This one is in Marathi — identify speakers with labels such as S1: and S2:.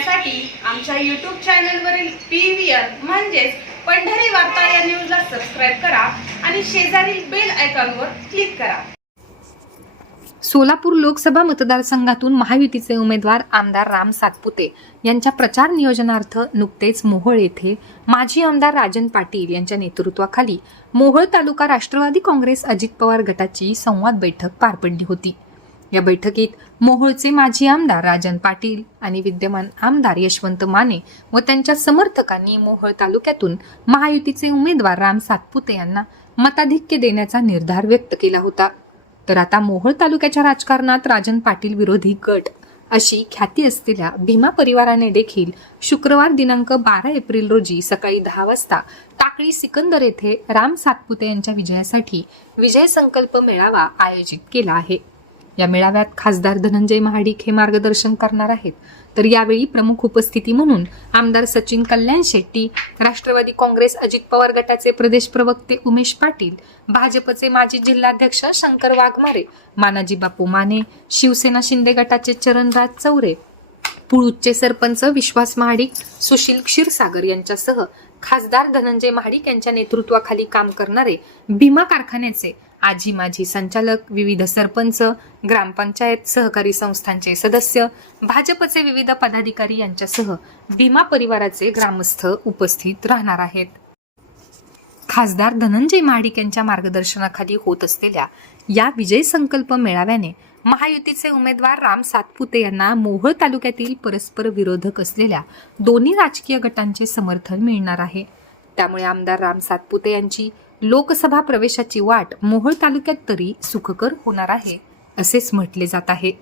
S1: पाहण्यासाठी आमच्या यूट्यूब चॅनलवरील पी व्ही आर म्हणजेच पंढरी वार्ता या न्यूजला सबस्क्राईब करा आणि शेजारील बेल आयकॉनवर क्लिक करा.
S2: सोलापूर लोकसभा मतदारसंघातून महायुतीचे उमेदवार आमदार राम सातपुते यांच्या प्रचार नियोजनार्थ नुकतेच मोहोळ येथे माजी आमदार राजन पाटील यांच्या नेतृत्वाखाली मोहोळ तालुका राष्ट्रवादी काँग्रेस अजित पवार गटाची संवाद बैठक पार पडली होती. या बैठकीत मोहोळचे माजी आमदार राजन पाटील आणि विद्यमान आमदार यशवंत माने व त्यांच्या समर्थकांनी मोहोळ तालुक्यातून महायुतीचे उमेदवार राम सातपुते यांना मताधिक्य देण्याचा निर्धार व्यक्त केला होता. तर आता मोहोळ तालुक्याच्या राजकारणात राजन पाटील विरोधी गट अशी ख्याती असलेल्या भीमा परिवाराने देखील शुक्रवार दिनांक बारा एप्रिल रोजी सकाळी दहा वाजता टाकळी सिकंदर येथे राम सातपुते यांच्या विजयासाठी विजय संकल्प मेळावा आयोजित केला आहे. या मेळाव्यात खासदार धनंजय महाडिक हे मार्गदर्शन करणार आहेत. तर यावेळी प्रमुख उपस्थिती म्हणून आमदार सचिन कल्याण शेट्टी राष्ट्रवादी काँग्रेस अजित पवार गटाचे प्रदेश प्रवक्ते उमेश पाटील भाजपचे माजी जिल्हाध्यक्ष शंकर वाघमारे मानाजी बापू माने शिवसेना शिंदे गटाचे चरणराज चौरे पुळुच्चे सरपंच विश्वास महाडिक सुशील क्षीरसागर यांच्यासह खासदार धनंजय महाडिक यांच्या नेतृत्वाखाली काम करणारे भीमा कारखान्याचे आजी माजी संचालक विविध सरपंच ग्रामपंचायत सहकारी संस्थांचे सदस्य भाजपचे विविध पदाधिकारी यांच्यासह भीमा परिवाराचे ग्रामस्थ उपस्थित राहणार आहेत. खासदार धनंजय महाडिक यांच्या मार्गदर्शनाखाली होत असलेल्या या विजय संकल्प मेळाव्याने महायुतीचे उमेदवार राम सातपुते यांना मोहोळ तालुक्यातील परस्पर विरोधक असलेल्या दोन्ही राजकीय गटांचे समर्थन मिळणार आहे. त्यामुळे आमदार राम सातपुते यांची लोकसभा प्रवेशाची वाट मोहोळ तालुक्यात तरी सुखकर होणार आहे असेच म्हटले जात आहे.